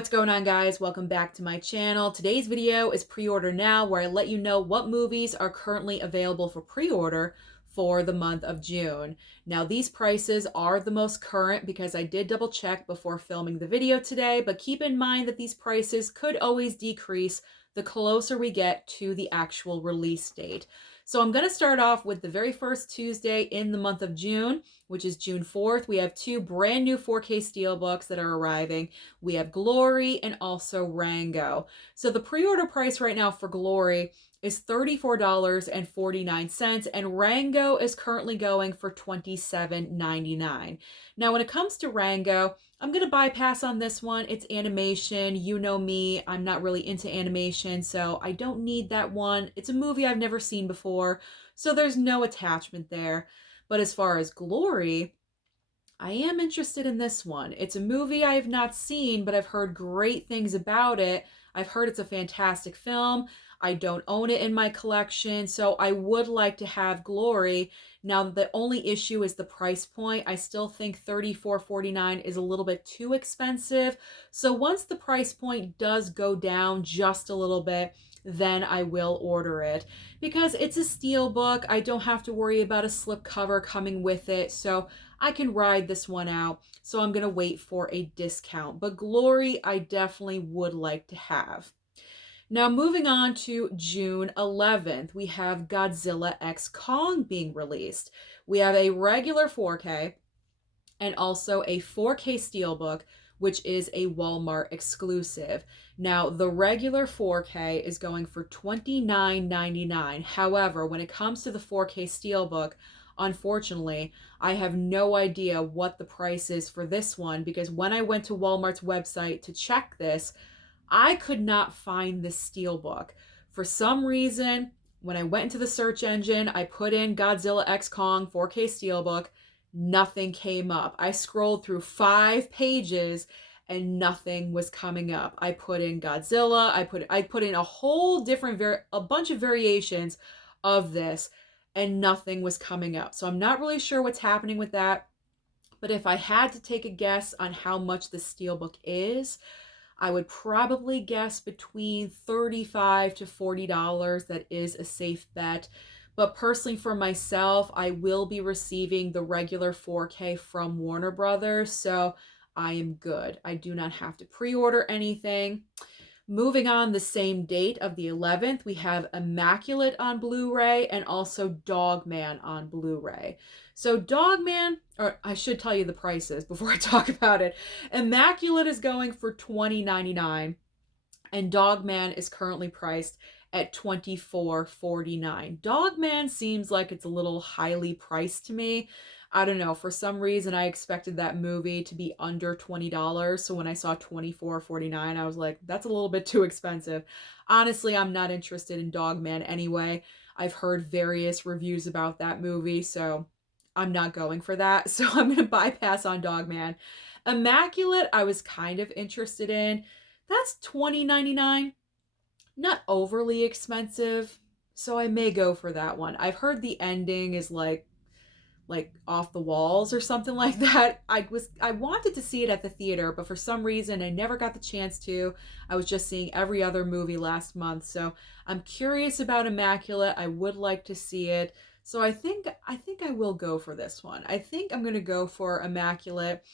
What's going on, guys? Welcome back to my channel. Today's video is pre-order now, where I let you know what movies are currently available for pre-order for the month of June. Now, these prices are the most current because I did double check before filming the video today, but keep in mind that these prices could always decrease the closer we get to the actual release date. So I'm going to start off with the very first Tuesday in the month of June, which is June 4th. We have two brand new 4K Steelbooks that are arriving. We have Glory and also Rango. So the pre-order price right now for Glory is $34.49, and Rango is currently going for $27.99. Now, when it comes to Rango, I'm going to bypass on this one. It's animation. You know me. I'm not really into animation, so I don't need that one. It's a movie I've never seen before, so there's no attachment there. But as far as Glory, I am interested in this one. It's a movie I have not seen, but I've heard great things about it. I've heard it's a fantastic film. I don't own it in my collection, so I would like to have Glory. Now, the only issue is the price point. I still think $34.49 is a little bit too expensive. So once the price point does go down just a little bit, then I will order it. Because it's a steelbook, I don't have to worry about a slipcover coming with it, so I can ride this one out. So I'm going to wait for a discount. But Glory, I definitely would like to have. Now, moving on to June 11th, we have Godzilla X Kong being released. We have a regular 4K and also a 4K Steelbook, which is a Walmart exclusive. Now, the regular 4K is going for $29.99. However, when it comes to the 4K Steelbook, unfortunately, I have no idea what the price is for this one, because when I went to Walmart's website to check this, I could not find the Steelbook. For some reason, when I went into the search engine, I put in Godzilla X Kong 4K Steelbook, nothing came up. I scrolled through 5 pages and nothing was coming up. I put in Godzilla, I put in a whole different a bunch of variations of this, and nothing was coming up. So I'm not really sure what's happening with that. But if I had to take a guess on how much the Steelbook is, I would probably guess between $35 to $40. That is a safe bet. But personally, for myself, I will be receiving the regular 4K from Warner Brothers, so I am good. I do not have to pre-order anything. Moving on, the same date of the 11th, we have Immaculate on Blu-ray and also Dogman on Blu-ray. So Dogman, or I should tell you the prices before I talk about it. Immaculate is going for $20.99 and Dogman is currently priced at $24.49. Dogman seems like it's a little highly priced to me. I don't know, for some reason I expected that movie to be under $20, so when I saw $24.49, I was like, that's a little bit too expensive. Honestly, I'm not interested in Dogman anyway. I've heard various reviews about that movie, so I'm not going for that. So I'm going to bypass on Dogman. Immaculate, I was kind of interested in. That's $20.99. Not overly expensive, so I may go for that one. I've heard the ending is like off the walls or something like that. I wanted to see it at the theater, but for some reason I never got the chance to. I was just seeing every other movie last month, so I'm curious about Immaculate. I would like to see it. So I think I will go for this one. I think I'm going to go for Immaculate.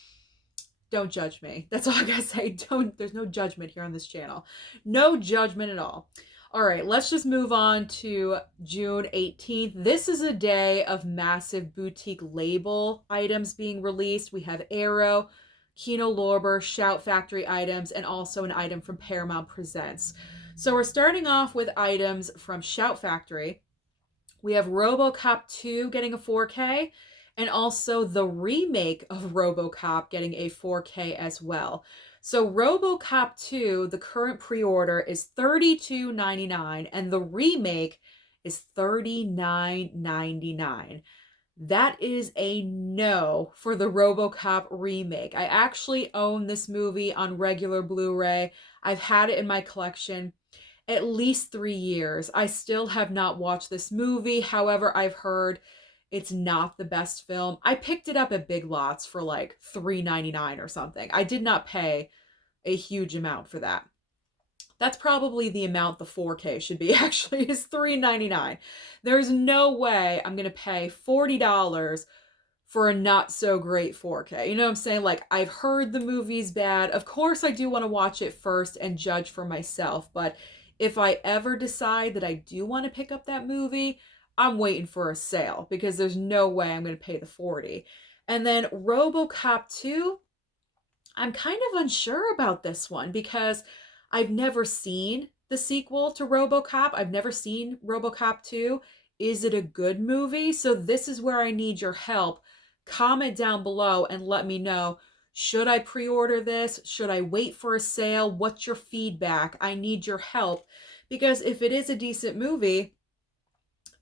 Don't judge me. That's all I gotta say. There's no judgment here on this channel. No judgment at all. All right, let's just move on to June 18th. This is a day of massive boutique label items being released. We have Arrow, Kino Lorber, Shout Factory items, and also an item from Paramount Presents. So we're starting off with items from Shout Factory. We have RoboCop 2 getting a 4K, and also the remake of RoboCop getting a 4K as well. So RoboCop 2, the current pre-order is $32.99 and the remake is $39.99. That is a no for the RoboCop remake. I actually own this movie on regular Blu-ray. I've had it in my collection at least 3 years. I still have not watched this movie. However, I've heard it's not the best film. I picked it up at Big Lots for like $3.99 or something. I did not pay a huge amount for that. That's probably the amount the 4K should be, actually, is $3.99. There's no way I'm going to pay $40 for a not so great 4K. You know what I'm saying? Like, I've heard the movie's bad. Of course, I do want to watch it first and judge for myself. But if I ever decide that I do want to pick up that movie, I'm waiting for a sale because there's no way I'm going to pay the 40. And then RoboCop 2, I'm kind of unsure about this one because I've never seen the sequel to RoboCop. I've never seen RoboCop 2. Is it a good movie? So this is where I need your help. Comment down below and let me know. Should I pre-order this? Should I wait for a sale? What's your feedback? I need your help because if it is a decent movie,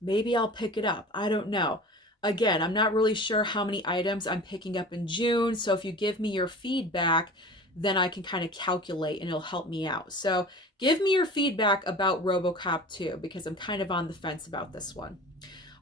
maybe I'll pick it up. I don't know. Again, I'm not really sure how many items I'm picking up in June. So if you give me your feedback, then I can kind of calculate and it'll help me out. So give me your feedback about RoboCop 2 because I'm kind of on the fence about this one.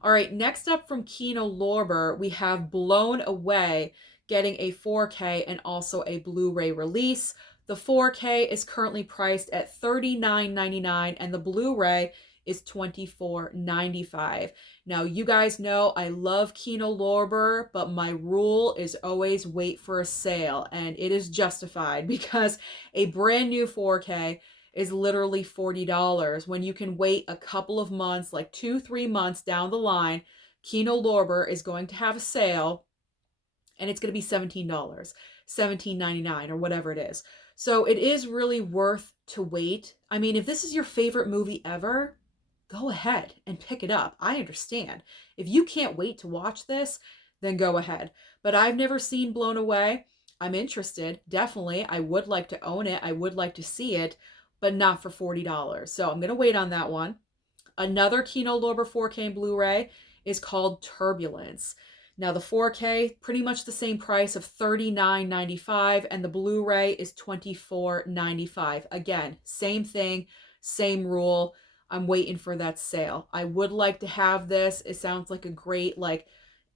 All right, next up from Kino Lorber, we have Blown Away getting a 4K and also a Blu-ray release. The 4K is currently priced at $39.99 and the Blu-ray is $24.95. Now, you guys know I love Kino Lorber, but my rule is always wait for a sale, and it is justified because a brand new 4K is literally $40 when you can wait a couple of months, like 2-3 months down the line. Kino Lorber is going to have a sale and it's going to be $17, $17.99 or whatever it is. So it is really worth to wait. I mean, if this is your favorite movie ever, go ahead and pick it up. I understand. If you can't wait to watch this, then go ahead. But I've never seen Blown Away. I'm interested, definitely. I would like to own it. I would like to see it, but not for $40. So I'm going to wait on that one. Another Kino Lorber 4K and Blu-ray is called Turbulence. Now the 4K, pretty much the same price of $39.95, and the Blu-ray is $24.95. Again, same thing, same rule. I'm waiting for that sale. I would like to have this. It sounds like a great like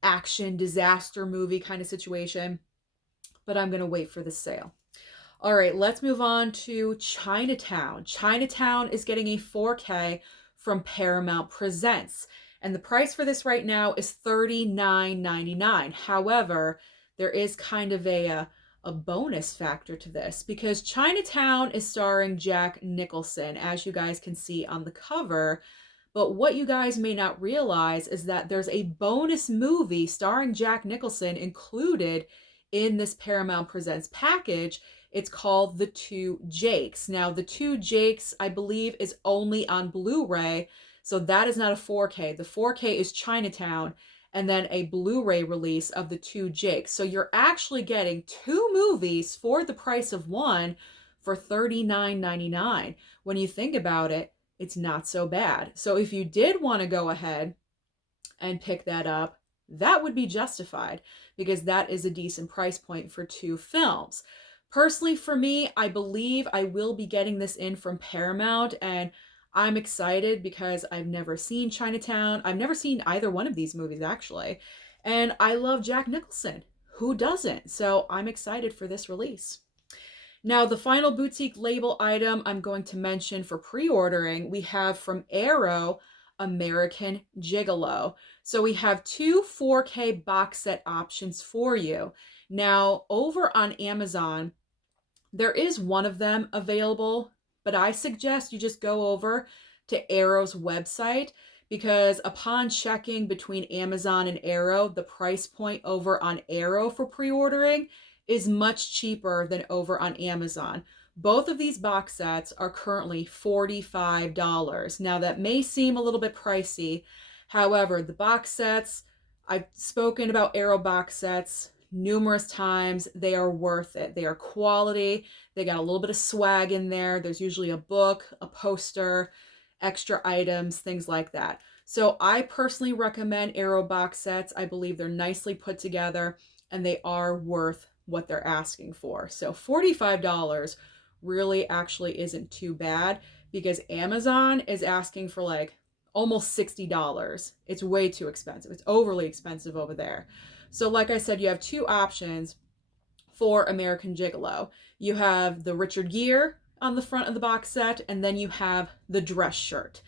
action disaster movie kind of situation, but I'm going to wait for the sale. All right, let's move on to Chinatown. Chinatown is getting a 4K from Paramount Presents. And the price for this right now is $39.99. However, there is kind of a bonus factor to this because Chinatown is starring Jack Nicholson, as you guys can see on the cover. But what you guys may not realize is that there's a bonus movie starring Jack Nicholson included in this Paramount Presents package. It's called The Two Jakes. Now, The Two Jakes, I believe, is only on Blu-ray, so that is not a 4K. The 4K is Chinatown, and then a Blu-ray release of The Two Jakes. So you're actually getting two movies for the price of one for $39.99. When you think about it, it's not so bad. So if you did want to go ahead and pick that up, that would be justified because that is a decent price point for two films. Personally, for me, I believe I will be getting this in from Paramount, and I'm excited because I've never seen Chinatown. I've never seen either one of these movies, actually. And I love Jack Nicholson. Who doesn't? So I'm excited for this release. Now, the final boutique label item I'm going to mention for pre-ordering, we have from Arrow, American Gigolo. So we have two 4K box set options for you. Now, over on Amazon, there is one of them available, but I suggest you just go over to Arrow's website because upon checking between Amazon and Arrow, the price point over on Arrow for pre-ordering is much cheaper than over on Amazon. Both of these box sets are currently $45. Now that may seem a little bit pricey. However, the box sets, I've spoken about Arrow box sets numerous times. They are worth it. They are quality. They got a little bit of swag in there. There's usually a book, a poster, extra items, things like that. So I personally recommend Arrow box sets. I believe they're nicely put together and they are worth what they're asking for. So $45 really actually isn't too bad because Amazon is asking for like almost $60. It's way too expensive. It's overly expensive over there. So like I said, you have two options for American Gigolo. You have the Richard Gere on the front of the box set, and then you have the dress shirt.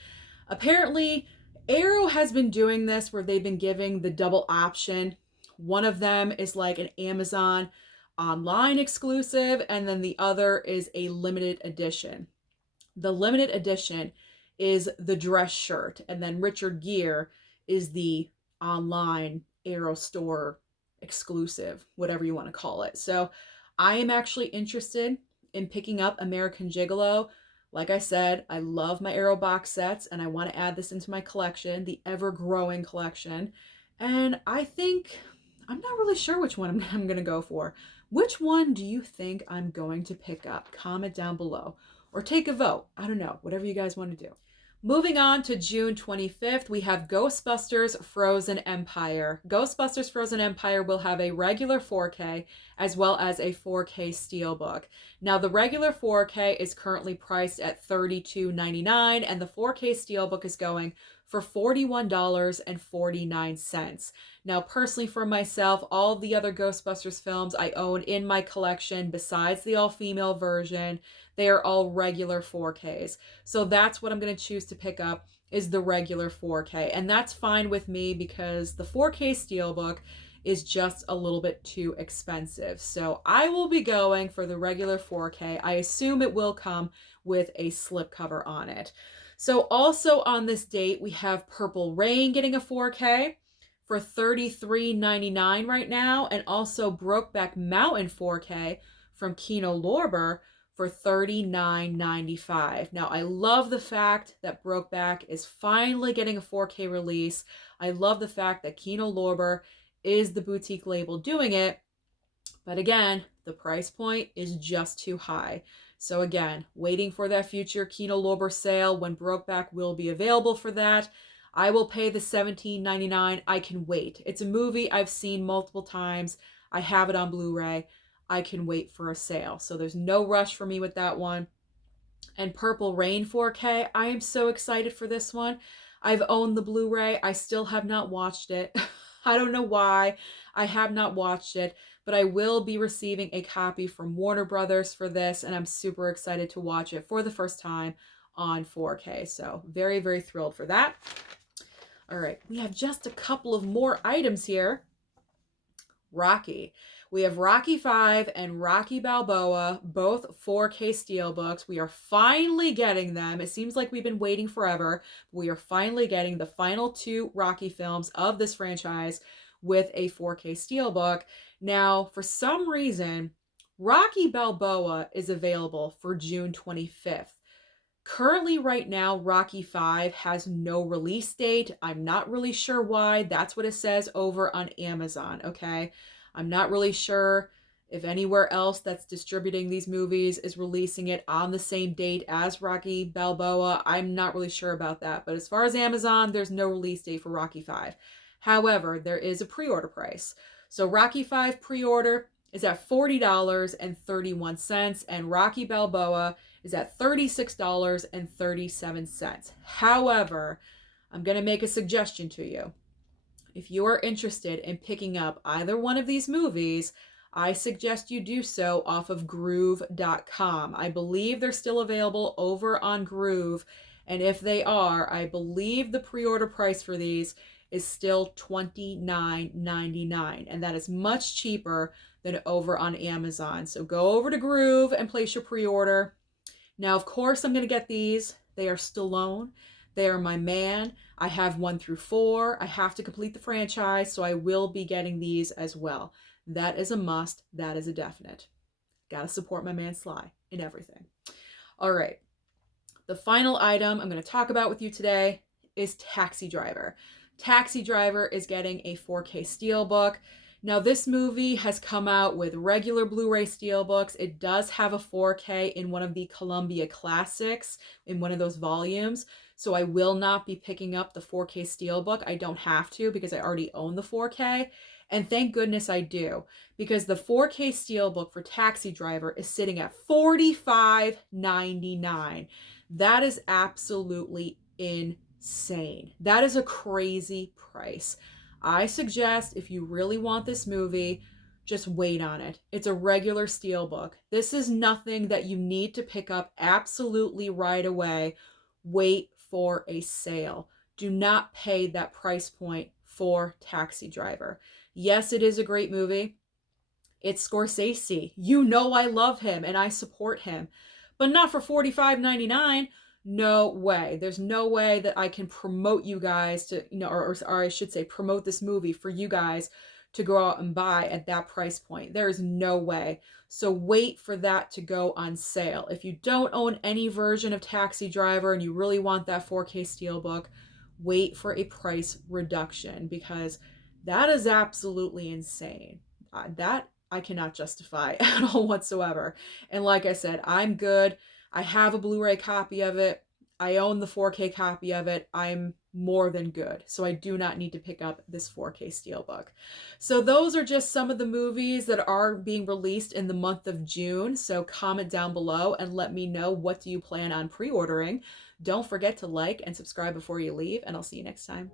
Apparently, Arrow has been doing this where they've been giving the double option. One of them is like an Amazon online exclusive, and then the other is a limited edition. The limited edition is the dress shirt, and then Richard Gere is the online Arrow store exclusive, whatever you want to call it. So I am actually interested in picking up American Gigolo. Like I said, I love my Arrow box sets, and I want to add this into my collection, the ever-growing collection. And I think, I'm not really sure which one I'm going to go for. Which one do you think I'm going to pick up? Comment down below. Or take a vote. I don't know. Whatever you guys want to do. Moving on to June 25th, we have Ghostbusters Frozen Empire. Ghostbusters Frozen Empire will have a regular 4K as well as a 4K Steelbook. Now, the regular 4K is currently priced at $32.99, and the 4K Steelbook is going for $41.49. Now, personally for myself, all the other Ghostbusters films I own in my collection, besides the all-female version, they are all regular 4Ks. So that's what I'm going to choose to pick up, is the regular 4K. And that's fine with me because the 4K Steelbook is just a little bit too expensive. So I will be going for the regular 4K. I assume it will come with a slipcover on it. So also on this date, we have Purple Rain getting a 4K for $33.99 right now, and also Brokeback Mountain 4K from Kino Lorber for $39.95. Now, I love the fact that Brokeback is finally getting a 4K release. I love the fact that Kino Lorber is the boutique label doing it. But again, the price point is just too high. So again, waiting for that future Kino Lorber sale when Brokeback will be available for that. I will pay the $17.99. I can wait. It's a movie I've seen multiple times. I have it on Blu-ray. I can wait for a sale. So there's no rush for me with that one. And Purple Rain 4K, I am so excited for this one. I've owned the Blu-ray. I still have not watched it. I don't know why I have not watched it, but I will be receiving a copy from Warner Brothers for this, and I'm super excited to watch it for the first time on 4K. So very, very thrilled for that. All right, we have just a couple of more items here. Rocky. We have Rocky 5 and Rocky Balboa, both 4K Steelbooks. We are finally getting them. It seems like we've been waiting forever. We are finally getting the final two Rocky films of this franchise with a 4K Steelbook. Now, for some reason, Rocky Balboa is available for June 25th. Currently, right now, Rocky 5 has no release date. I'm not really sure why. That's what it says over on Amazon, okay? I'm not really sure if anywhere else that's distributing these movies is releasing it on the same date as Rocky Balboa. I'm not really sure about that. But as far as Amazon, there's no release date for Rocky 5. However, there is a pre-order price. So Rocky 5 pre-order is at $40.31, and Rocky Balboa is at $36.37. However, I'm going to make a suggestion to you. If you are interested in picking up either one of these movies, I suggest you do so off of Groove.com. I believe they're still available over on Groove, and if they are, I believe the pre-order price for these is still $29.99, and that is much cheaper than over on Amazon. So go over to Groove and place your pre-order. Now, of course, I'm going to get these. They are Stallone. They are my man. I have 1 through 4. I have to complete the franchise, so I will be getting these as well. That is a must. That is a definite. Gotta support my man Sly in everything. All right. The final item I'm going to talk about with you today is Taxi Driver. Taxi Driver is getting a 4K Steelbook. Now, this movie has come out with regular Blu-ray Steelbooks. It does have a 4K in one of the Columbia Classics, in one of those volumes. So I will not be picking up the 4K Steelbook. I don't have to because I already own the 4K. And thank goodness I do, because the 4K Steelbook for Taxi Driver is sitting at $45.99. That is absolutely insane. That is a crazy price. I suggest if you really want this movie, just wait on it. It's a regular steelbook. This is nothing that you need to pick up absolutely right away. Wait for a sale. Do not pay that price point for Taxi Driver. Yes, it is a great movie. It's Scorsese. You know I love him and I support him. But not for $45.99. No way. There's no way that I can promote you guys to, or I should say promote this movie for you guys to go out and buy at that price point. There is no way. So wait for that to go on sale. If you don't own any version of Taxi Driver and you really want that 4K Steelbook, wait for a price reduction, because that is absolutely insane. That I cannot justify at all whatsoever. And like I said, I'm good. I have a Blu-ray copy of it. I own the 4K copy of it. I'm more than good. So I do not need to pick up this 4K Steelbook. So those are just some of the movies that are being released in the month of June. So comment down below and let me know, what do you plan on pre-ordering? Don't forget to like and subscribe before you leave, and I'll see you next time.